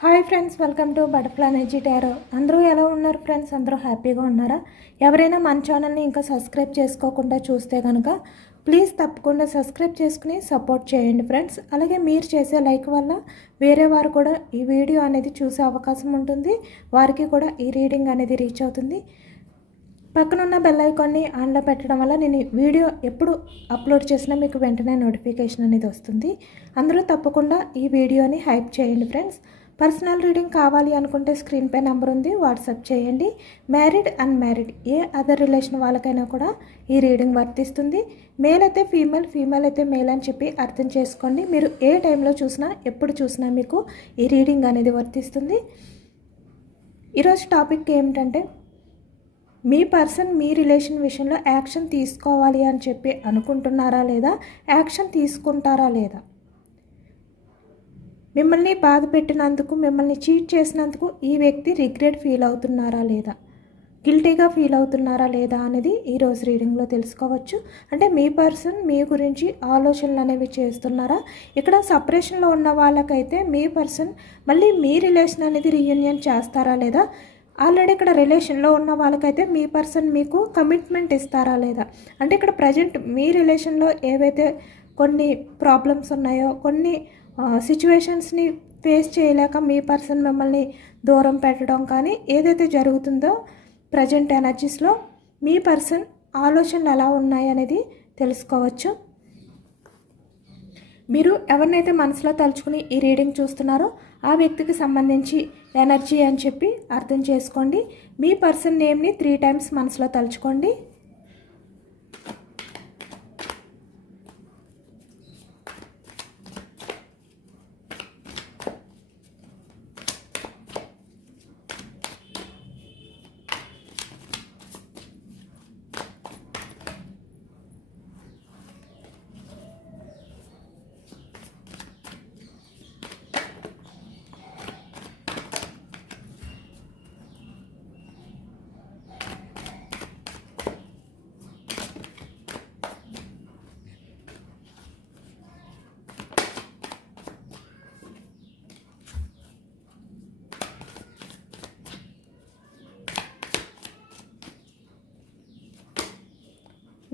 Hi friends, welcome to butterfly energy tarot. అందరూ ఎలా ఉన్నారు ఫ్రెండ్స్? అందరూ హ్యాపీగా ఉన్నారా? ఎవరైనా మన ఛానల్ని ఇంకా సబ్స్క్రైబ్ చేసుకోకుండా చూస్తే కనుక ప్లీజ్ తప్పకుండా సబ్స్క్రైబ్ చేసుకుని సపోర్ట్ చేయండి ఫ్రెండ్స్. అలాగే మీరు చేసే లైక్ వల్ల వేరే వారు కూడా ఈ వీడియో అనేది చూసే అవకాశం ఉంటుంది, వారికి కూడా ఈ రీడింగ్ అనేది రీచ్ అవుతుంది. పక్కనున్న బెల్ ఐకాన్ని ఆన్లో పెట్టడం వల్ల నేను వీడియో ఎప్పుడు అప్లోడ్ చేసినా మీకు వెంటనే నోటిఫికేషన్ అనేది వస్తుంది. అందరూ తప్పకుండా ఈ వీడియోని హైప్ చేయండి ఫ్రెండ్స్. పర్సనల్ రీడింగ్ కావాలి అనుకుంటే స్క్రీన్పై నెంబర్ ఉంది, వాట్సాప్ చేయండి. మ్యారీడ్ అన్మ్యారీడ్ ఏ అదర్ రిలేషన్ వాళ్ళకైనా కూడా ఈ రీడింగ్ వర్తిస్తుంది. మేల్ అయితే ఫీమేల్, ఫీమేల్ అయితే మేల్ అని చెప్పి అర్థం చేసుకోండి. మీరు ఏ టైంలో చూసినా ఎప్పుడు చూసినా మీకు ఈ రీడింగ్ అనేది వర్తిస్తుంది. ఈరోజు టాపిక్ ఏమిటంటే, మీ పర్సన్ మీ రిలేషన్ విషయంలో యాక్షన్ తీసుకోవాలి అని చెప్పి అనుకుంటున్నారా లేదా, యాక్షన్ తీసుకుంటారా లేదా, మిమ్మల్ని బాధ పెట్టినందుకు, మిమ్మల్ని చీట్ చేసినందుకు ఈ వ్యక్తి రిగ్రెట్ ఫీల్ అవుతున్నారా లేదా, గిల్టీగా ఫీల్ అవుతున్నారా లేదా అనేది ఈరోజు రీడింగ్లో తెలుసుకోవచ్చు. అంటే మీ పర్సన్ మీ గురించి ఆలోచనలు అనేవి చేస్తున్నారా? ఇక్కడ సపరేషన్లో ఉన్న వాళ్ళకైతే మీ పర్సన్ మళ్ళీ మీ రిలేషన్ అనేది రీయూనియన్ చేస్తారా లేదా, ఆల్రెడీ ఇక్కడ రిలేషన్లో ఉన్న వాళ్ళకైతే మీ పర్సన్ మీకు కమిట్మెంట్ ఇస్తారా లేదా. అంటే ఇక్కడ ప్రజెంట్ మీ రిలేషన్లో ఏవైతే కొన్ని ప్రాబ్లమ్స్ ఉన్నాయో, కొన్ని సిచ్యువేషన్స్ని ఫేస్ చేయలేక మీ పర్సన్ మిమ్మల్ని దూరం పెట్టడం కానీ ఏదైతే జరుగుతుందో ప్రజెంట్ ఎనర్జీస్లో మీ పర్సన్ ఆలోచనలు ఎలా ఉన్నాయి అనేది తెలుసుకోవచ్చు. మీరు ఎవరినైతే మనసులో తలుచుకుని ఈ రీడింగ్ చూస్తున్నారో ఆ వ్యక్తికి సంబంధించి ఎనర్జీ అని చెప్పి అర్థం చేసుకోండి. మీ పర్సన్ నేమ్ని 3 టైమ్స్ మనసులో తలుచుకోండి.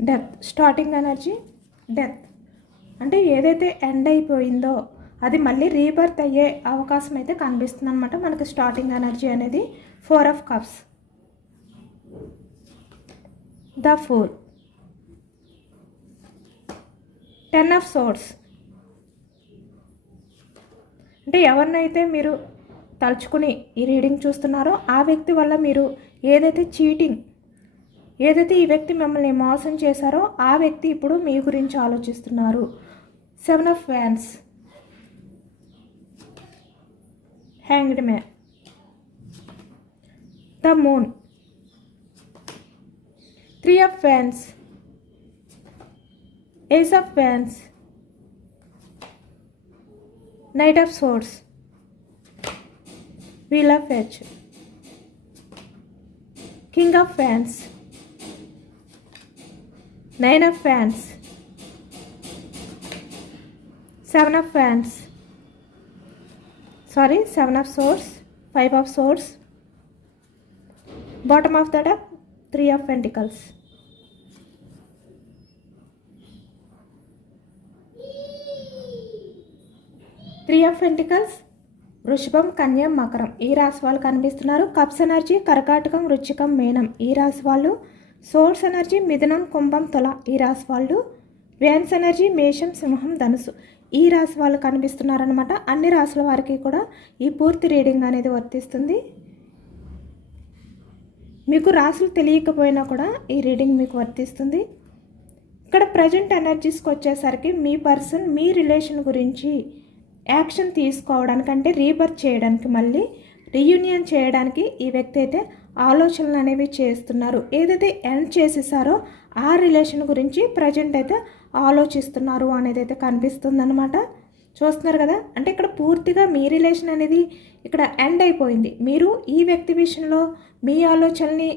Death, starting energy death. అంటే ఏదైతే ఎండ్ అయిపోయిందో అది మళ్ళీ రీబర్త్ అయ్యే అవకాశం అయితే కనిపిస్తుంది అనమాట మనకి స్టార్టింగ్ ఎనర్జీ అనేది. 4 of cups, the fool, 10 of swords. అంటే ఎవరినైతే మీరు తలుచుకుని ఈ రీడింగ్ చూస్తున్నారో ఆ వ్యక్తి వల్ల మీరు ఏదైతే ఈ వ్యక్తి మిమ్మల్ని మోసం చేశారో ఆ వ్యక్తి ఇప్పుడు మీ గురించి ఆలోచిస్తున్నారు. 7 of wands, hanged man, the moon, 3 of wands, ace of wands, knight of swords, wheel of edge, king of wands, 9 of wands, 7 of wands, 7 of swords, 5 of swords, bottom of the deck, 3 of pentacles. Three of pentacles, వృషభం, కన్య, మకరం ఈ రాశి వాళ్ళు కనిపిస్తున్నారు. Cups energy కర్కాటకం, వృశ్చికం, మీనం ఈ రాశి వాళ్ళు. సోర్స్ ఎనర్జీ మిథునం, కుంభం, తుల ఈ రాశి వాళ్ళు. వ్యాన్స్ ఎనర్జీ మేషం, సింహం, ధనుసు ఈ రాశి వాళ్ళు కనిపిస్తున్నారనమాట. అన్ని రాశుల వారికి కూడా ఈ పూర్తి రీడింగ్ అనేది వర్తిస్తుంది. మీకు రాశులు తెలియకపోయినా కూడా ఈ రీడింగ్ మీకు వర్తిస్తుంది. ఇక్కడ ప్రజెంట్ ఎనర్జీస్కి వచ్చేసరికి మీ పర్సన్ మీ రిలేషన్ గురించి యాక్షన్ తీసుకోవడానికి, అంటే రీబర్త్ చేయడానికి, మళ్ళీ రీయూనియన్ చేయడానికి ఈ వ్యక్తి అయితే ఆలోచనలు అనేవి చేస్తున్నారు. ఏదైతే ఎండ్ చేసేసారో ఆ రిలేషన్ గురించి ప్రజెంట్ అయితే ఆలోచిస్తున్నారు అనేది అయితే కనిపిస్తుంది అనమాట. చూస్తున్నారు కదా, అంటే ఇక్కడ పూర్తిగా మీ రిలేషన్ అనేది ఇక్కడ ఎండ్ అయిపోయింది. మీరు ఈ వ్యక్తి విషయంలో మీ ఆలోచనని,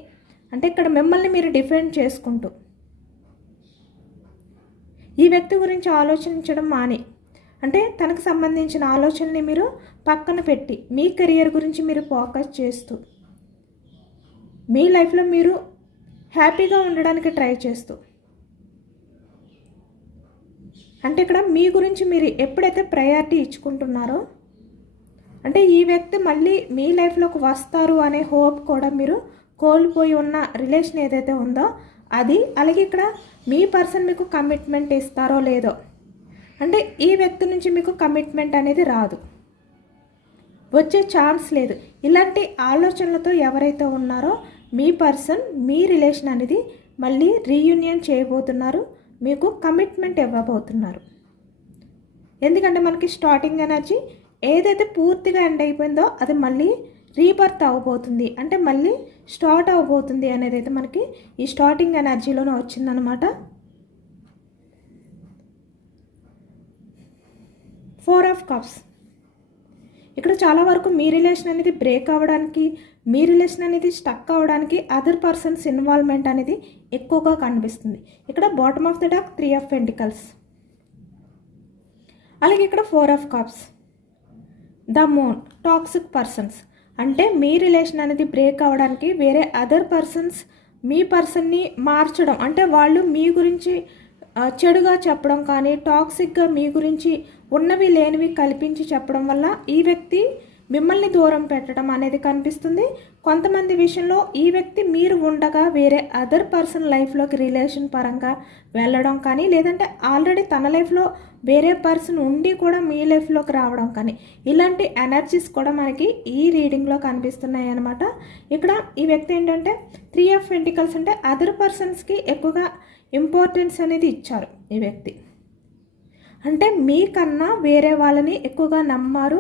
అంటే ఇక్కడ మిమ్మల్ని మీరు డిఫెండ్ చేసుకుంటూ ఈ వ్యక్తి గురించి ఆలోచించడం మాని, అంటే తనకు సంబంధించిన ఆలోచనని మీరు పక్కన పెట్టి మీ కెరియర్ గురించి మీరు ఫోకస్ చేస్తూ మీ లైఫ్లో మీరు హ్యాపీగా ఉండడానికి ట్రై చేస్తూ, అంటే ఇక్కడ మీ గురించి మీరు ఎప్పుడైతే ప్రయారిటీ ఇచ్చుకుంటున్నారో, అంటే ఈ వ్యక్తి మళ్ళీ మీ లైఫ్లోకి వస్తారు అనే హోప్ కూడా మీరు కోల్పోయి ఉన్న రిలేషన్ ఏదైతే ఉందో అది, అలాగే ఇక్కడ మీ పర్సన్ మీకు కమిట్మెంట్ ఇస్తారో లేదో, అంటే ఈ వ్యక్తి నుంచి మీకు కమిట్మెంట్ అనేది రాదు, వచ్చే ఛాన్స్ లేదు. ఇలాంటి ఆలోచనలతో ఎవరైతే ఉన్నారో మీ పర్సన్ మీ రిలేషన్ అనేది మళ్ళీ రీయూనియన్ చేయబోతున్నారు, మీకు కమిట్మెంట్ ఇవ్వబోతున్నారు. ఎందుకంటే మనకి స్టార్టింగ్ ఎనర్జీ ఏదైతే పూర్తిగా ఎండ్ అయిపోయిందో అది మళ్ళీ రీబర్త్ అవ్వబోతుంది, అంటే మళ్ళీ స్టార్ట్ అవ్వబోతుంది అనేది అయితే మనకి ఈ స్టార్టింగ్ ఎనర్జీలోనే వచ్చిందనమాట. 4 ఆఫ్ కప్స్. ఇక్కడ చాలా వరకు మీ రిలేషన్ అనేది బ్రేక్ అవ్వడానికి, మీ రిలేషన్ అనేది స్టక్ అవ్వడానికి అదర్ పర్సన్స్ ఇన్వాల్వ్మెంట్ అనేది ఎక్కువగా కనిపిస్తుంది. ఇక్కడ bottom of the deck 3 of pentacles, అలాగే ఇక్కడ 4 of cups, the moon, toxic persons. అంటే మీ రిలేషన్ అనేది బ్రేక్ అవ్వడానికి వేరే అదర్ పర్సన్స్ మీ పర్సన్ని మార్చడం, అంటే వాళ్ళు మీ గురించి చెడుగా చెప్పడం కానీ, టాక్సిక్గా మీ గురించి ఉన్నవి లేనివి కల్పించి చెప్పడం వల్ల ఈ వ్యక్తి మిమ్మల్ని దూరం పెట్టడం అనేది కనిపిస్తుంది. కొంతమంది విషయంలో ఈ వ్యక్తి మీరు ఉండగా వేరే అదర్ పర్సన్ లైఫ్లోకి రిలేషన్ పరంగా వెళ్ళడం కానీ, లేదంటే ఆల్రెడీ తన లైఫ్లో వేరే పర్సన్ ఉండి కూడా మీ లైఫ్లోకి రావడం కానీ, ఇలాంటి ఎనర్జీస్ కూడా మనకి ఈ రీడింగ్లో కనిపిస్తున్నాయి అన్నమాట. ఇక్కడ ఈ వ్యక్తి ఏంటంటే 3 ఆఫ్ పెంటికల్స్, అంటే అదర్ పర్సన్స్కి ఎక్కువగా ఇంపార్టెన్స్ అనేది ఇచ్చారు ఈ వ్యక్తి. అంటే మీకన్నా వేరే వాళ్ళని ఎక్కువగా నమ్మారు,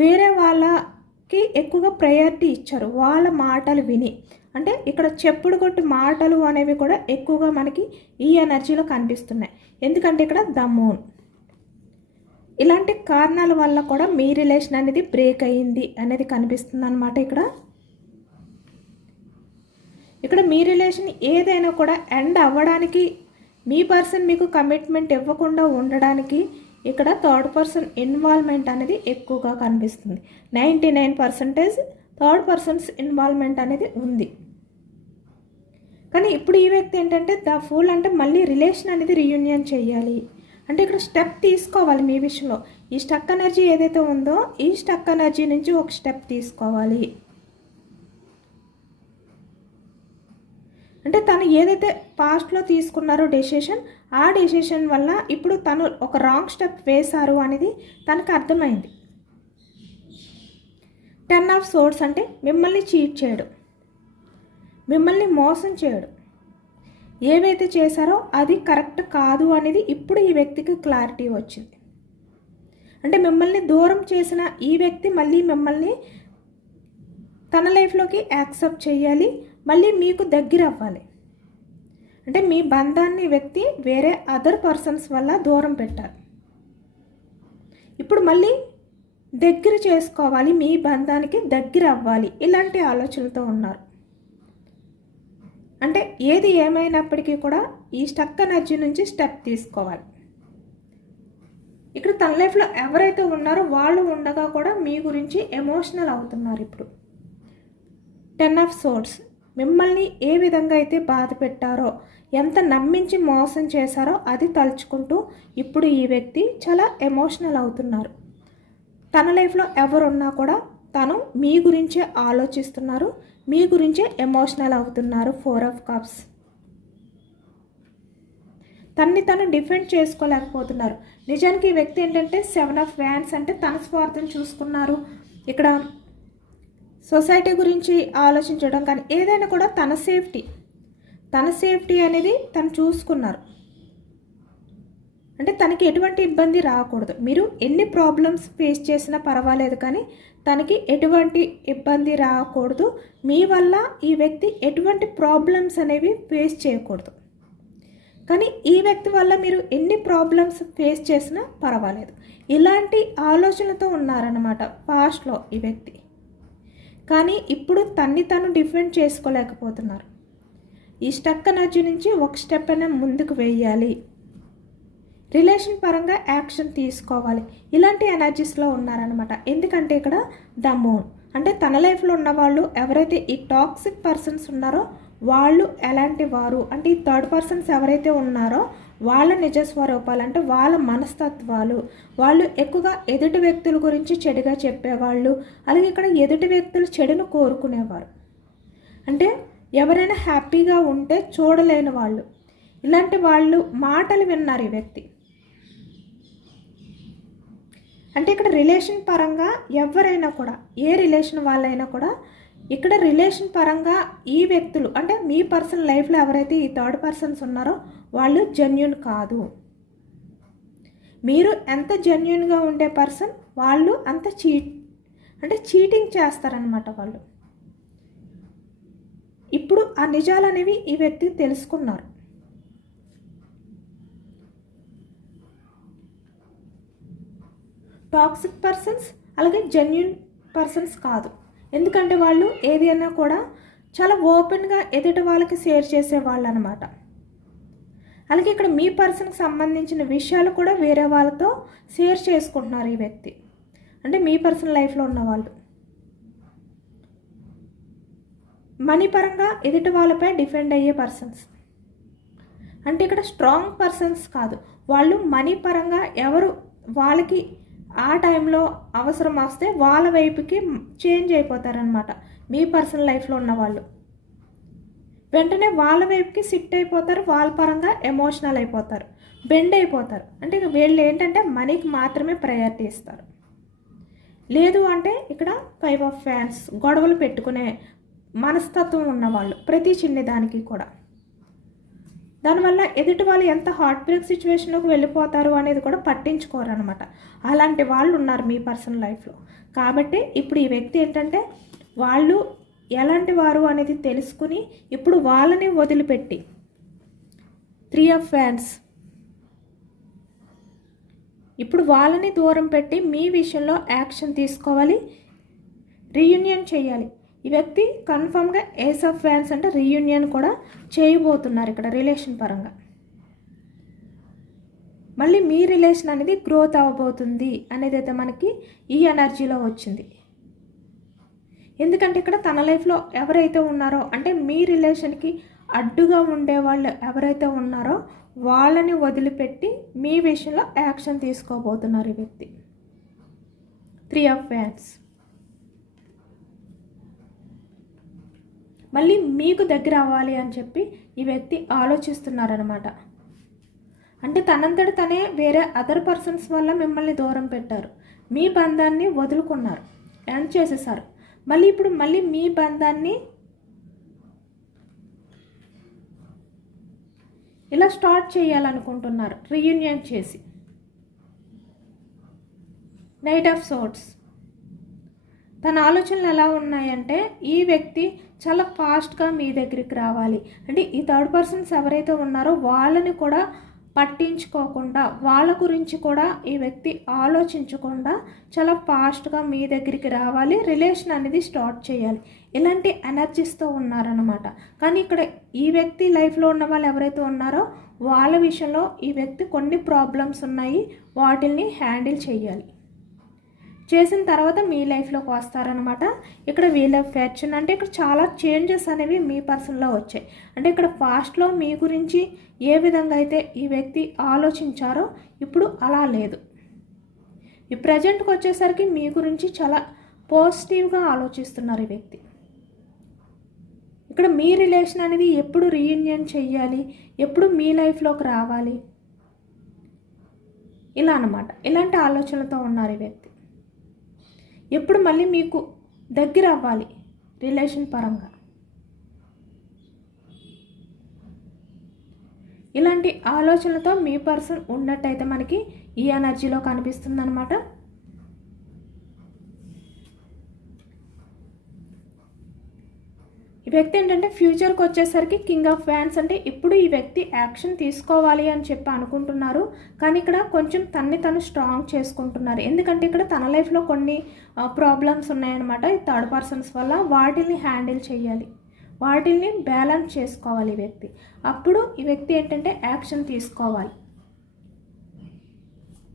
వేరే వాళ్ళకి ఎక్కువగా ప్రయారిటీ ఇచ్చారు, వాళ్ళ మాటలు విని. అంటే ఇక్కడ చెప్పుడు కొట్టి మాటలు అనేవి కూడా ఎక్కువగా మనకి ఈ ఎనర్జీలో కనిపిస్తున్నాయి. ఎందుకంటే ఇక్కడ ద మూన్, ఇలాంటి కారణాల వల్ల కూడా మీ రిలేషన్ అనేది బ్రేక్ అయ్యింది అనేది కనిపిస్తుంది అనమాట. ఇక్కడ మీ రిలేషన్ ఏదైనా కూడా ఎండ్ అవ్వడానికి, మీ పర్సన్ మీకు కమిట్మెంట్ ఇవ్వకుండా ఉండడానికి ఇక్కడ థర్డ్ పర్సన్ ఇన్వాల్వ్మెంట్ అనేది ఎక్కువగా కనిపిస్తుంది. 99% థర్డ్ పర్సన్స్ ఇన్వాల్వ్మెంట్ అనేది ఉంది. కానీ ఇప్పుడు ఈ వ్యక్తి ఏంటంటే ద ఫూల్, అంటే మళ్ళీ రిలేషన్ అనేది రీయూనియన్ చేయాలి, అంటే ఇక్కడ స్టెప్ తీసుకోవాలి మీ విషయంలో. ఈ స్టక్ ఎనర్జీ ఏదైతే ఉందో ఈ స్టక్ ఎనర్జీ నుంచి ఒక స్టెప్ తీసుకోవాలి. అంటే తను ఏదైతే పాస్ట్లో తీసుకున్నారో డెసిషన్, ఆ డెసిషన్ వల్ల ఇప్పుడు తను ఒక రాంగ్ స్టెప్ వేశారు అనేది తనకు అర్థమైంది. 10 ఆఫ్ సోర్డ్స్, అంటే మిమ్మల్ని చీట్ చేయడం, మిమ్మల్ని మోసం చేయడం, ఏవైతే చేశారో అది కరెక్ట్ కాదు అనేది ఇప్పుడు ఈ వ్యక్తికి క్లారిటీ వచ్చింది. అంటే మిమ్మల్ని దూరం చేసిన ఈ వ్యక్తి మళ్ళీ మిమ్మల్ని తన లైఫ్లోకి యాక్సెప్ట్ చేయాలి, మళ్ళీ మీకు దగ్గర అవ్వాలి. అంటే మీ బంధాన్ని వ్యక్తి వేరే అదర్ పర్సన్స్ వల్ల దూరం పెట్టారు, ఇప్పుడు మళ్ళీ దగ్గర చేసుకోవాలి, మీ బంధానికి దగ్గర అవ్వాలి, ఇలాంటి ఆలోచనలతో ఉన్నారు. అంటే ఏది ఏమైనప్పటికీ కూడా ఈ స్టక్ ఎనర్జీ నుంచి స్టెప్ తీసుకోవాలి. ఇక్కడ తన లైఫ్లో ఎవరైతే ఉన్నారో వాళ్ళు ఉండగా కూడా మీ గురించి ఎమోషనల్ అవుతున్నారు. ఇప్పుడు 10 ఆఫ్ సోర్డ్స్, మిమ్మల్ని ఏ విధంగా అయితే బాధ పెట్టారో, ఎంత నమ్మించి మోసం చేశారో అది తలుచుకుంటూ ఇప్పుడు ఈ వ్యక్తి చాలా ఎమోషనల్ అవుతున్నారు. తన లైఫ్లో ఎవరున్నా కూడా తను మీ గురించే ఆలోచిస్తున్నారు, మీ గురించే ఎమోషనల్ అవుతున్నారు. 4 ఆఫ్ కప్స్, తన్ని తను డిఫెండ్ చేసుకోలేకపోతున్నారు. నిజానికి ఈ వ్యక్తి ఏంటంటే 7 ఆఫ్ వ్యాండ్స్, అంటే తన స్వార్థం చూసుకున్నారు. ఇక్కడ సొసైటీ గురించి ఆలోచించడం కానీ, ఏదైనా కూడా తన సేఫ్టీ అనేది తను చూసుకున్నారు. అంటే తనకి ఎటువంటి ఇబ్బంది రాకూడదు. మీరు ఎన్ని ప్రాబ్లమ్స్ ఫేస్ చేసినా పర్వాలేదు, కానీ తనకి ఎటువంటి ఇబ్బంది రాకూడదు. మీ వల్ల ఈ వ్యక్తి ఎటువంటి ప్రాబ్లమ్స్ అనేవి ఫేస్ చేయకూడదు. కానీ ఈ వ్యక్తి వల్ల మీరు ఎన్ని ప్రాబ్లమ్స్ ఫేస్ చేసినా పర్వాలేదు, ఇలాంటి ఆలోచనలతో ఉన్నారన్నమాట పాస్ట్లో ఈ వ్యక్తి. కానీ ఇప్పుడు తన్ని తను డిఫెండ్ చేసుకోలేకపోతున్నారు. ఈ స్టక్ ఎనర్జీ నుంచి ఒక స్టెప్ అయినా ముందుకు వేయాలి, రిలేషన్ పరంగా యాక్షన్ తీసుకోవాలి. ఇలాంటి ఎనర్జీస్లో ఉన్నారనమాట. ఎందుకంటే ఇక్కడ ద మూన్ అంటే తన లైఫ్లో ఉన్న వాళ్ళు ఎవరైతే ఈ టాక్సిక్ పర్సన్స్ ఉన్నారో వాళ్ళు ఎలాంటి వారు అంటే ఈ థర్డ్ పర్సన్స్ ఎవరైతే ఉన్నారో వాళ్ళ నిజస్వరూపాలు అంటే వాళ్ళ మనస్తత్వాలు, వాళ్ళు ఎక్కువగా ఎదుటి వ్యక్తుల గురించి చెడుగా చెప్పేవాళ్ళు, అలాగే ఇక్కడ ఎదుటి వ్యక్తులు చెడును కోరుకునేవారు, అంటే ఎవరైనా హ్యాపీగా ఉంటే చూడలేని వాళ్ళు, ఇలాంటి వాళ్ళు మాటలు విన్నారు ఈ వ్యక్తి. అంటే ఇక్కడ రిలేషన్ పరంగా ఎవరైనా కూడా ఏ రిలేషన్ వాళ్ళైనా కూడా ఇక్కడ రిలేషన్ పరంగా ఈ వ్యక్తులు అంటే మీ పర్సన్ లైఫ్లో ఎవరైతే ఈ థర్డ్ పర్సన్స్ ఉన్నారో వాళ్ళు జెన్యూన్ కాదు. మీరు ఎంత జెన్యూన్గా ఉండే పర్సన్ వాళ్ళు అంత చీటింగ్ చేస్తారనమాట వాళ్ళు. ఇప్పుడు ఆ నిజాలు అనేవి ఈ వ్యక్తి తెలుసుకున్నారు. టాక్సిక్ పర్సన్స్ అలాగే జెన్యూన్ పర్సన్స్ కాదు. ఎందుకంటే వాళ్ళు ఏదైనా కూడా చాలా ఓపెన్గా ఎదుటి వాళ్ళకి షేర్ చేసేవాళ్ళు అనమాట. అలాగే ఇక్కడ మీ పర్సన్కి సంబంధించిన విషయాలు కూడా వేరే వాళ్ళతో షేర్ చేసుకుంటున్నారు ఈ వ్యక్తి, అంటే మీ పర్సన్ లైఫ్లో ఉన్న వాళ్ళు. మనీ పరంగా ఎదుటి వాళ్ళపై డిపెండ్ అయ్యే పర్సన్స్, అంటే ఇక్కడ స్ట్రాంగ్ పర్సన్స్ కాదు. వాళ్ళు మనీ పరంగా ఎవరు వాళ్ళకి ఆ టైంలో అవసరం వస్తే వాళ్ళ వైపుకి చేంజ్ అయిపోతారనమాట. మీ పర్సనల్ లైఫ్లో ఉన్న వాళ్ళు వెంటనే వాళ్ళ వైపుకి షిఫ్ట్ అయిపోతారు, వాళ్ళ పరంగా ఎమోషనల్ అయిపోతారు, బెండ్ అయిపోతారు. అంటే వీళ్ళు ఏంటంటే మనీకి మాత్రమే ప్రయారిటీ ఇస్తారు. లేదు అంటే ఇక్కడ 5 ఆఫ్ ఫ్యాన్స్ గొడవలు పెట్టుకునే మనస్తత్వం ఉన్నవాళ్ళు ప్రతి చిన్నదానికి కూడా. దానివల్ల ఎదుటి వాళ్ళు ఎంత హార్ట్ బ్రేక్ సిచ్యువేషన్లోకి వెళ్ళిపోతారు అనేది కూడా పట్టించుకోరు అనమాట. అలాంటి వాళ్ళు ఉన్నారు మీ పర్సనల్ లైఫ్లో. కాబట్టి ఇప్పుడు ఈ వ్యక్తి ఏంటంటే వాళ్ళు ఎలాంటి వారు అనేది తెలుసుకుని ఇప్పుడు వాళ్ళని వదిలిపెట్టి 3 ఆఫ్ ఫ్యాన్స్ ఇప్పుడు వాళ్ళని దూరం పెట్టి మీ విషయంలో యాక్షన్ తీసుకోవాలి, రీయూనియన్ చేయాలి. ఈ వ్యక్తి కన్ఫర్మ్గా ఏస్ ఆఫ్ ఫ్యాన్స్ అంటే రీయూనియన్ కూడా చేయబోతున్నారు ఇక్కడ రిలేషన్ పరంగా. మళ్ళీ మీ రిలేషన్ అనేది గ్రోత్ అవ్వబోతుంది అనేది అయితే మనకి ఈ ఎనర్జీలో వచ్చింది. ఎందుకంటే ఇక్కడ తన లైఫ్లో ఎవరైతే ఉన్నారో అంటే మీ రిలేషన్కి అడ్డుగా ఉండేవాళ్ళు ఎవరైతే ఉన్నారో వాళ్ళని వదిలిపెట్టి మీ విషయంలో యాక్షన్ తీసుకోబోతున్నారు ఈ వ్యక్తి. 3 ఆఫ్ ఫ్యాన్స్ మళ్ళీ మీకు దగ్గర అవ్వాలి అని చెప్పి ఈ వ్యక్తి ఆలోచిస్తున్నారనమాట. అంటే తనంతట తనే వేరే అదర్ పర్సన్స్ వల్ల మిమ్మల్ని దూరం పెట్టారు, మీ బంధాన్ని వదులుకున్నారు, ఎండ్ చేసేసారు. ఇప్పుడు మీ బంధాన్ని ఇలా స్టార్ట్ చేయాలనుకుంటున్నారు, రీయూనియన్ చేసి. నైట్ ఆఫ్ సోర్డ్స్ తన ఆలోచనలు ఎలా ఉన్నాయంటే ఈ వ్యక్తి చాలా ఫాస్ట్గా మీ దగ్గరికి రావాలి. అంటే ఈ థర్డ్ పర్సన్స్ ఎవరైతే ఉన్నారో వాళ్ళని కూడా పట్టించుకోకుండా వాళ్ళ గురించి కూడా ఈ వ్యక్తి ఆలోచించకుండా చాలా ఫాస్ట్గా మీ దగ్గరికి రావాలి, రిలేషన్ అనేది స్టార్ట్ చేయాలి. ఇలాంటి ఎనర్జీస్తో ఉన్నారనమాట. కానీ ఇక్కడ ఈ వ్యక్తి లైఫ్లో ఉన్న వాళ్ళు ఎవరైతే ఉన్నారో వాళ్ళ విషయంలో ఈ వ్యక్తి కొన్ని ప్రాబ్లమ్స్ ఉన్నాయి, వాటిని హ్యాండిల్ చేయాలి. చేసిన తర్వాత మీ లైఫ్లోకి వస్తారనమాట. ఇక్కడ వీల్ ఆఫ్ ఫార్చ్యూన్ అంటే ఇక్కడ చాలా చేంజెస్ అనేవి మీ పర్సన్లో వచ్చాయి. అంటే ఇక్కడ ఫాస్ట్లో మీ గురించి ఏ విధంగా అయితే ఈ వ్యక్తి ఆలోచించారో ఇప్పుడు అలా లేదు. ఈ ప్రజెంట్కి వచ్చేసరికి మీ గురించి చాలా పాజిటివ్గా ఆలోచిస్తున్నారు ఈ వ్యక్తి. ఇక్కడ మీ రిలేషన్ అనేది ఎప్పుడు రీయూనియన్ చెయ్యాలి, ఎప్పుడు మీ లైఫ్లోకి రావాలి, ఇలా అనమాట. ఇలాంటి ఆలోచనలతో ఉన్నారు ఈ వ్యక్తి. ఎప్పుడు మళ్ళీ మీకు దగ్గర అవ్వాలి రిలేషన్ పరంగా. ఇలాంటి ఆలోచనలతో మీ పర్సన్ ఉన్నట్టయితే మనకి ఈ ఎనర్జీలో కనిపిస్తుంది అనమాట. ఈ వ్యక్తి ఏంటంటే ఫ్యూచర్కి వచ్చేసరికి కింగ్ ఆఫ్ వ్యాన్స్ అంటే ఇప్పుడు ఈ వ్యక్తి యాక్షన్ తీసుకోవాలి అని చెప్పి అనుకుంటున్నారు. కానీ ఇక్కడ కొంచెం తన్ని తను స్ట్రాంగ్ చేసుకుంటున్నారు. ఎందుకంటే ఇక్కడ తన లైఫ్లో కొన్ని ప్రాబ్లమ్స్ ఉన్నాయన్నమాట ఈ థర్డ్ పర్సన్స్ వల్ల. వాటిని హ్యాండిల్ చేయాలి, వాటిని బ్యాలెన్స్ చేసుకోవాలి ఈ వ్యక్తి. అప్పుడు ఈ వ్యక్తి ఏంటంటే యాక్షన్ తీసుకోవాలి.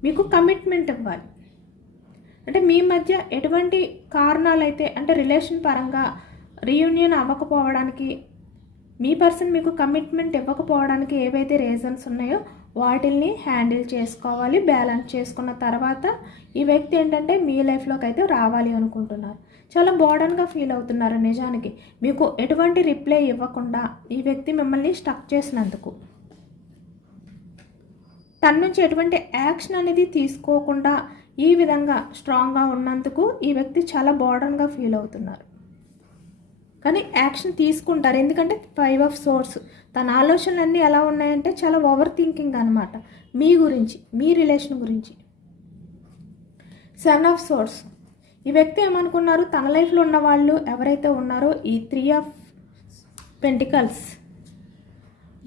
మీకు కమిట్మెంట్ ఇవ్వాలి. అంటే మీ మధ్య ఎటువంటి కారణాలైతే అంటే రిలేషన్ పరంగా రీయూనియన్ అవ్వకపోవడానికి, మీ పర్సన్ మీకు కమిట్మెంట్ ఇవ్వకపోవడానికి ఏవైతే రీజన్స్ ఉన్నాయో వాటిల్ని హ్యాండిల్ చేసుకోవాలి. బ్యాలెన్స్ చేసుకున్న తర్వాత ఈ వ్యక్తి ఏంటంటే మీ లైఫ్లోకి అయితే రావాలి అనుకుంటున్నారు. చాలా బోర్డన్గా ఫీల్ అవుతున్నారు. నిజానికి మీకు ఎటువంటి రిప్లై ఇవ్వకుండా ఈ వ్యక్తి మిమ్మల్ని స్టక్ చేసినందుకు, తన నుంచి ఎటువంటి యాక్షన్ అనేది తీసుకోకుండా ఈ విధంగా స్ట్రాంగ్గా ఉన్నందుకు ఈ వ్యక్తి చాలా బోర్డన్గా ఫీల్ అవుతున్నారు. కానీ యాక్షన్ తీసుకుంటారు. ఎందుకంటే 5 ఆఫ్ సోర్స్ తన ఆలోచనలన్నీ ఎలా ఉన్నాయంటే చాలా ఓవర్ థింకింగ్ అనమాట మీ గురించి, మీ రిలేషన్ గురించి. 7 ఆఫ్ సోర్స్ ఈ వ్యక్తి ఏమనుకున్నారు, తన లైఫ్లో ఉన్న వాళ్ళు ఎవరైతే ఉన్నారో ఈ 3 ఆఫ్ పెంటికల్స్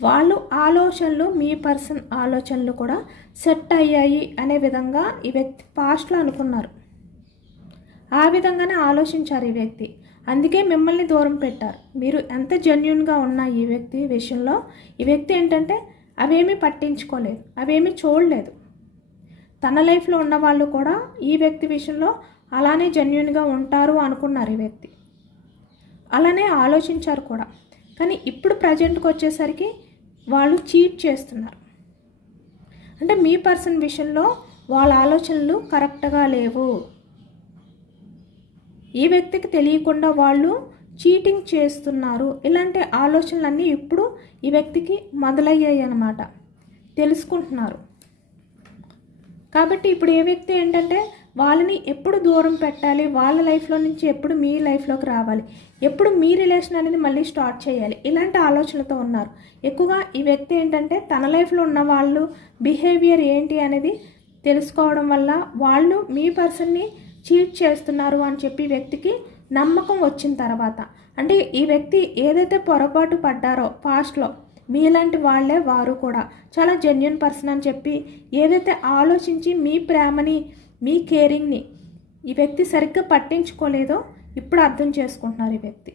వాళ్ళు ఆలోచనలు, మీ పర్సన్ ఆలోచనలు కూడా సెట్ అయ్యాయి అనే విధంగా ఈ వ్యక్తి పాస్ట్లో అనుకున్నారు. ఆ విధంగానే ఆలోచించారు ఈ వ్యక్తి. అందుకే మిమ్మల్ని దూరం పెట్టారు. మీరు ఎంత జెన్యూన్గా ఉన్న ఈ వ్యక్తి విషయంలో ఈ వ్యక్తి ఏంటంటే అవేమీ పట్టించుకోలేదు, అవేమీ చూడలేదు. తన లైఫ్లో ఉన్న వాళ్ళు కూడా ఈ వ్యక్తి విషయంలో అలానే జెన్యూన్గా ఉంటారు అనుకున్నారు ఈ వ్యక్తి. అలానే ఆలోచించారు కూడా. కానీ ఇప్పుడు ప్రజెంట్కి వచ్చేసరికి వాళ్ళు చీట్ చేస్తున్నారు. అంటే మీ పర్సన్ విషయంలో వాళ్ళ ఆలోచనలు కరెక్ట్గా లేవు. ఈ వ్యక్తికి తెలియకుండా వాళ్ళు చీటింగ్ చేస్తున్నారు. ఇలాంటి ఆలోచనలన్నీ ఇప్పుడు ఈ వ్యక్తికి మొదలయ్యాయి అన్నమాట, తెలుసుకుంటున్నారు. కాబట్టి ఇప్పుడు ఏ వ్యక్తి ఏంటంటే వాళ్ళని ఎప్పుడు దూరం పెట్టాలి, వాళ్ళ లైఫ్లో నుంచి ఎప్పుడు మీ లైఫ్లోకి రావాలి, ఎప్పుడు మీ రిలేషన్ అనేది మళ్ళీ స్టార్ట్ చేయాలి, ఇలాంటి ఆలోచనలతో ఉన్నారు. ఎక్కువగా ఈ వ్యక్తి ఏంటంటే తన లైఫ్లో ఉన్న వాళ్ళు బిహేవియర్ ఏంటి అనేది తెలుసుకోవడం వల్ల వాళ్ళు మీ పర్సన్ని చీట్ చేస్తున్నారు అని చెప్పి వ్యక్తికి నమ్మకం వచ్చిన తర్వాత, అంటే ఈ వ్యక్తి ఏదైతే పొరపాటు పడ్డారో పాస్ట్లో మీలాంటి వాళ్ళే వారు కూడా చాలా జెన్యూన్ పర్సన్ అని చెప్పి ఏదైతే ఆలోచించి మీ ప్రేమని, మీ కేరింగ్ని ఈ వ్యక్తి సరిగ్గా పట్టించుకోలేదో ఇప్పుడు అర్థం చేసుకుంటున్నారు ఈ వ్యక్తి.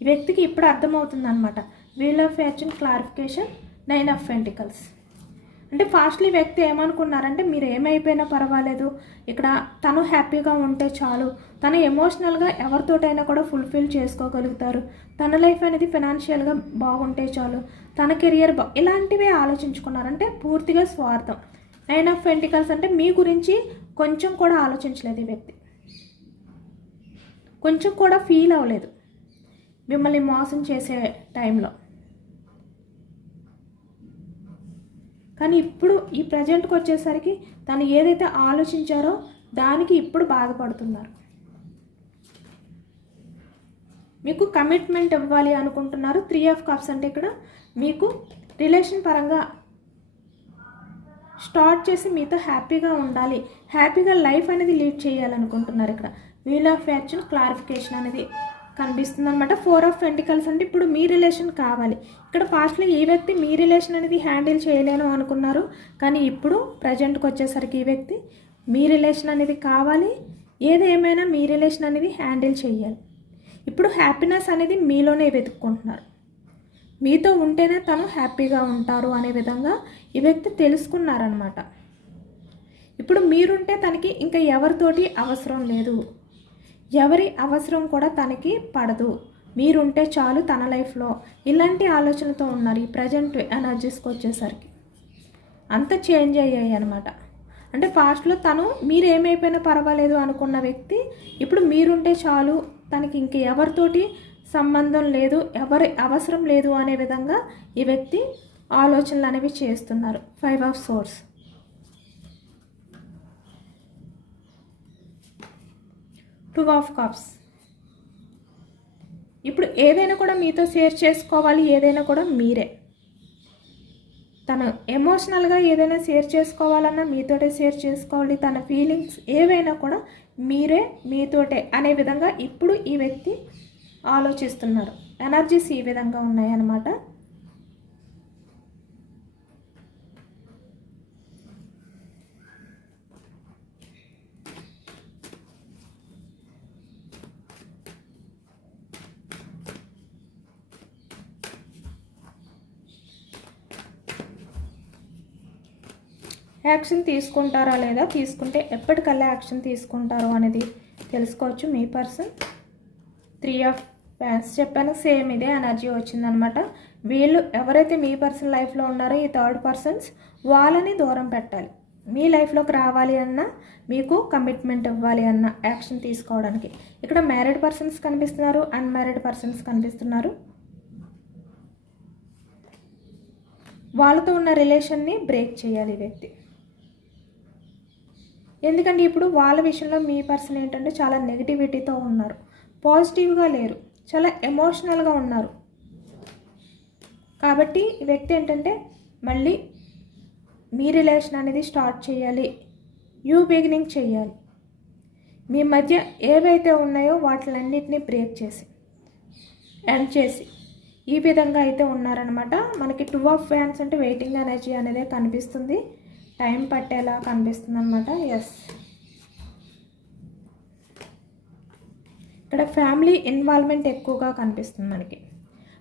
ఈ వ్యక్తికి ఇప్పుడు అర్థమవుతుంది అనమాట. Wheel of fortune clarification, 9 of pentacles. అంటే ఫాస్ట్లీ వ్యక్తి ఏమనుకున్నారంటే మీరు ఏమైపోయినా పర్వాలేదు, ఇక్కడ తను హ్యాపీగా ఉంటే చాలు, తను ఎమోషనల్గా ఎవరితోటైనా కూడా ఫుల్ఫిల్ చేసుకోగలుగుతారు, తన లైఫ్ అనేది ఫినాన్షియల్గా బాగుంటే చాలు, తన కెరియర్ ఇలాంటివే ఆలోచించుకున్నారంటే పూర్తిగా స్వార్థం. 9 ఆఫ్ పెంటికల్స్ అంటే మీ గురించి కొంచెం కూడా ఆలోచించలేదు ఈ వ్యక్తి, కొంచెం కూడా ఫీల్ అవ్వలేదు మిమ్మల్ని మోసం చేసే టైంలో. కానీ ఇప్పుడు ఈ ప్రజెంట్కి వచ్చేసరికి తను ఏదైతే ఆలోచించారో దానికి ఇప్పుడు బాధపడుతున్నారు. మీకు కమిట్మెంట్ ఇవ్వాలి అనుకుంటున్నారు. 3 ఆఫ్ కప్స్ అంటే ఇక్కడ మీకు రిలేషన్ పరంగా స్టార్ట్ చేసి మీతో హ్యాపీగా ఉండాలి, హ్యాపీగా లైఫ్ అనేది లీడ్ చేయాలనుకుంటున్నారు. ఇక్కడ వీల్ ఆఫ్ ఫార్చ్యూన్ క్లారిఫికేషన్ అనేది కనిపిస్తుంది అనమాట. 4 ఆఫ్ పెంటికల్స్ అంటే ఇప్పుడు మీ రిలేషన్ కావాలి. ఇక్కడ పాస్ట్లో ఈ వ్యక్తి మీ రిలేషన్ అనేది హ్యాండిల్ చేయలేను అనుకున్నారు. కానీ ఇప్పుడు ప్రజెంట్కి వచ్చేసరికి ఈ వ్యక్తి మీ రిలేషన్ అనేది కావాలి, ఏదేమైనా మీ రిలేషన్ అనేది హ్యాండిల్ చేయాలి. ఇప్పుడు హ్యాపీనెస్ అనేది మీలోనే వెతుక్కుంటున్నారు. మీతో ఉంటేనే తను హ్యాపీగా ఉంటారు అనే విధంగా ఈ వ్యక్తి తెలుసుకున్నారనమాట. ఇప్పుడు మీరుంటే తనకి ఇంకా ఎవరితోటి అవసరం లేదు, ఎవరి అవసరం కూడా తనకి పడదు, మీరుంటే చాలు తన లైఫ్లో, ఇలాంటి ఆలోచనతో ఉన్నారు. ఈ ప్రజెంట్ ఎనర్జీస్కి వచ్చేసరికి అంత చేంజ్ అయ్యాయి అనమాట. అంటే పాస్ట్లో తను మీరు ఏమైపోయినా పర్వాలేదు అనుకున్న వ్యక్తి ఇప్పుడు మీరుంటే చాలు, తనకి ఇంక ఎవరితోటి సంబంధం లేదు, ఎవరి అవసరం లేదు అనే విధంగా ఈ వ్యక్తి ఆలోచనలు అనేవి చేస్తున్నారు. 5 ఆఫ్ సోర్స్, 2 ఆఫ్ కప్స్. ఇప్పుడు ఏదైనా కూడా మీతో షేర్ చేసుకోవాలి, ఏదైనా కూడా మీరే. తను ఎమోషనల్గా ఏదైనా షేర్ చేసుకోవాలన్నా మీతోటే షేర్ చేసుకోవాలి, తన ఫీలింగ్స్ ఏవైనా కూడా మీరే, మీతోటే అనే విధంగా ఇప్పుడు ఈ వ్యక్తి ఆలోచిస్తున్నారు. ఎనర్జీస్ ఈ విధంగా ఉన్నాయన్నమాట. యాక్షన్ తీసుకుంటారా లేదా, తీసుకుంటే ఎప్పటికల్లా యాక్షన్ తీసుకుంటారో అనేది తెలుసుకోవచ్చు మీ పర్సన్. 3 ఆఫ్ ప్యాన్స్ చెప్పాను, సేమ్ ఇదే ఎనర్జీ వచ్చిందనమాట. వీళ్ళు ఎవరైతే మీ పర్సన్ లైఫ్లో ఉన్నారో ఈ థర్డ్ పర్సన్స్, వాళ్ళని దూరం పెట్టాలి. మీ లైఫ్లోకి రావాలి అన్నా, మీకు కమిట్మెంట్ ఇవ్వాలి అన్న యాక్షన్ తీసుకోవడానికి. ఇక్కడ మ్యారీడ్ పర్సన్స్ కనిపిస్తున్నారు, అన్మ్యారీడ్ పర్సన్స్ కనిపిస్తున్నారు. వాళ్ళతో ఉన్న రిలేషన్ని బ్రేక్ చేయాలి ఈ వ్యక్తి. ఎందుకంటే ఇప్పుడు వాళ్ళ విషయంలో మీ పర్సన్ ఏంటంటే చాలా నెగిటివిటీతో ఉన్నారు, పాజిటివ్గా లేరు, చాలా ఎమోషనల్గా ఉన్నారు. కాబట్టి ఈ వ్యక్తి ఏంటంటే మళ్ళీ మీ రిలేషన్ అనేది స్టార్ట్ చేయాలి, బిగినింగ్ చేయాలి. మీ మధ్య ఏవైతే ఉన్నాయో వాటిలన్నిటిని బ్రేక్ చేసి ఎండ్ చేసి ఈ విధంగా అయితే ఉన్నారనమాట. మనకి 2 ఆఫ్ ఫ్యాన్స్ అంటే వెయిటింగ్ ఎనర్జీ అనేది కనిపిస్తుంది, టైం పట్టేలా కనిపిస్తుంది అనమాట. ఎస్, ఇక్కడ ఫ్యామిలీ ఇన్వాల్వ్మెంట్ ఎక్కువగా కనిపిస్తుంది మనకి.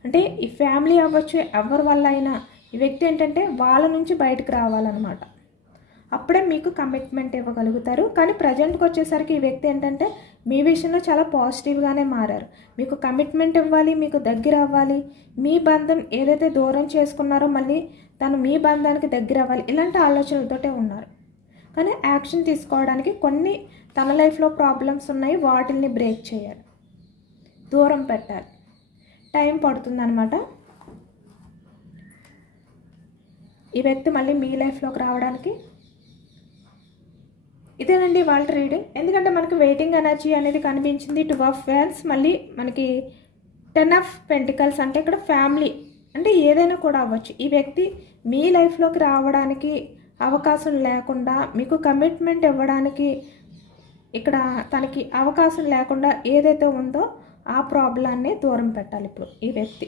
అంటే ఈ ఫ్యామిలీ అవ్వచ్చు, ఎవరి వల్ల అయినా ఈ వ్యక్తి ఏంటంటే వాళ్ళ నుంచి బయటకు రావాలన్నమాట. అప్పుడే మీకు కమిట్మెంట్ ఇవ్వగలుగుతారు. కానీ ప్రజెంట్కి వచ్చేసరికి ఈ వ్యక్తి ఏంటంటే మీ విషయంలో చాలా పాజిటివ్గానే మారారు. మీకు కమిట్మెంట్ ఇవ్వాలి, మీకు దగ్గర అవ్వాలి, మీ బంధం ఏదైతే దూరం చేసుకున్నారో మళ్ళీ తను మీ బంధానికి దగ్గర అవ్వాలి, ఇలాంటి ఆలోచనలతోటే ఉన్నారు. కానీ యాక్షన్ తీసుకోవడానికి కొన్ని తన లైఫ్లో ప్రాబ్లమ్స్ ఉన్నాయి, వాటిని బ్రేక్ చేయాలి, దూరం పెట్టాలి, టైం పడుతుందన్నమాట. ఈ వ్యక్తి మళ్ళీ మీ లైఫ్లోకి రావడానికి. ఇదేనండి వాళ్ళ రీడింగ్. ఎందుకంటే మనకి వెయిటింగ్ ఎనర్జీ అనేది కనిపించింది, 2 ఆఫ్ ఫ్యాన్స్, మళ్ళీ మనకి 10 ఆఫ్ పెంటికల్స్. అంటే ఇక్కడ ఫ్యామిలీ అంటే ఏదైనా కూడా అవ్వచ్చు. ఈ వ్యక్తి మీ లైఫ్లోకి రావడానికి అవకాశం లేకుండా, మీకు కమిట్మెంట్ ఇవ్వడానికి ఇక్కడ తనకి అవకాశం లేకుండా ఏదైతే ఉందో ఆ ప్రాబ్లాన్ని దూరం పెట్టాలి ఇప్పుడు ఈ వ్యక్తి.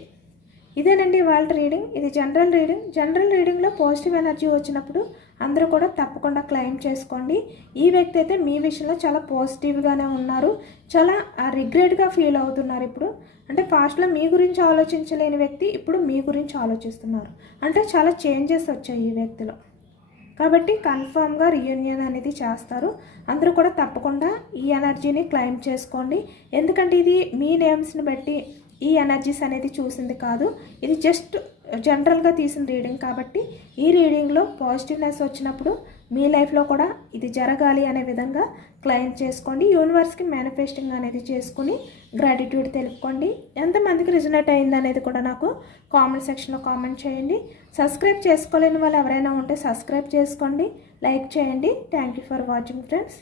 ఇదేనండి వాళ్ళ రీడింగ్. ఇది జనరల్ రీడింగ్. జనరల్ రీడింగ్లో పాజిటివ్ ఎనర్జీ వచ్చినప్పుడు అందరూ కూడా తప్పకుండా క్లెయిమ్ చేసుకోండి. ఈ వ్యక్తి అయితే మీ విషయంలో చాలా పాజిటివ్గానే ఉన్నారు, చాలా రిగ్రెట్గా ఫీల్ అవుతున్నారు ఇప్పుడు. అంటే ఫాస్ట్లో మీ గురించి ఆలోచించలేని వ్యక్తి ఇప్పుడు మీ గురించి ఆలోచిస్తున్నారు. అంటే చాలా చేంజెస్ వచ్చాయి ఈ వ్యక్తిలో. కాబట్టి కన్ఫామ్గా రీయూనియన్ అనేది చేస్తారు. అందరూ కూడా తప్పకుండా ఈ ఎనర్జీని క్లెయిమ్ చేసుకోండి. ఎందుకంటే ఇది మీ నేమ్స్ని బట్టి ఈ ఎనర్జీస్ అనేది చూసింది కాదు, ఇది జస్ట్ జనరల్గా తీసిన రీడింగ్. కాబట్టి ఈ రీడింగ్లో పాజిటివ్నెస్ వచ్చినప్పుడు మీ లైఫ్లో కూడా ఇది జరగాలి అనే విధంగా క్లెయిమ్ చేసుకోండి. యూనివర్స్కి మేనిఫెస్టింగ్ అనేది చేసుకుని గ్రాటిట్యూడ్ తెలుపుకోండి. ఎంతమందికి రిజనేట్ అయింది అనేది కూడా నాకు కామెంట్ సెక్షన్లో కామెంట్ చేయండి. సబ్స్క్రైబ్ చేసుకోలేని వాళ్ళు ఎవరైనా ఉంటే సబ్స్క్రైబ్ చేసుకోండి, లైక్ చేయండి. Thank you for watching friends.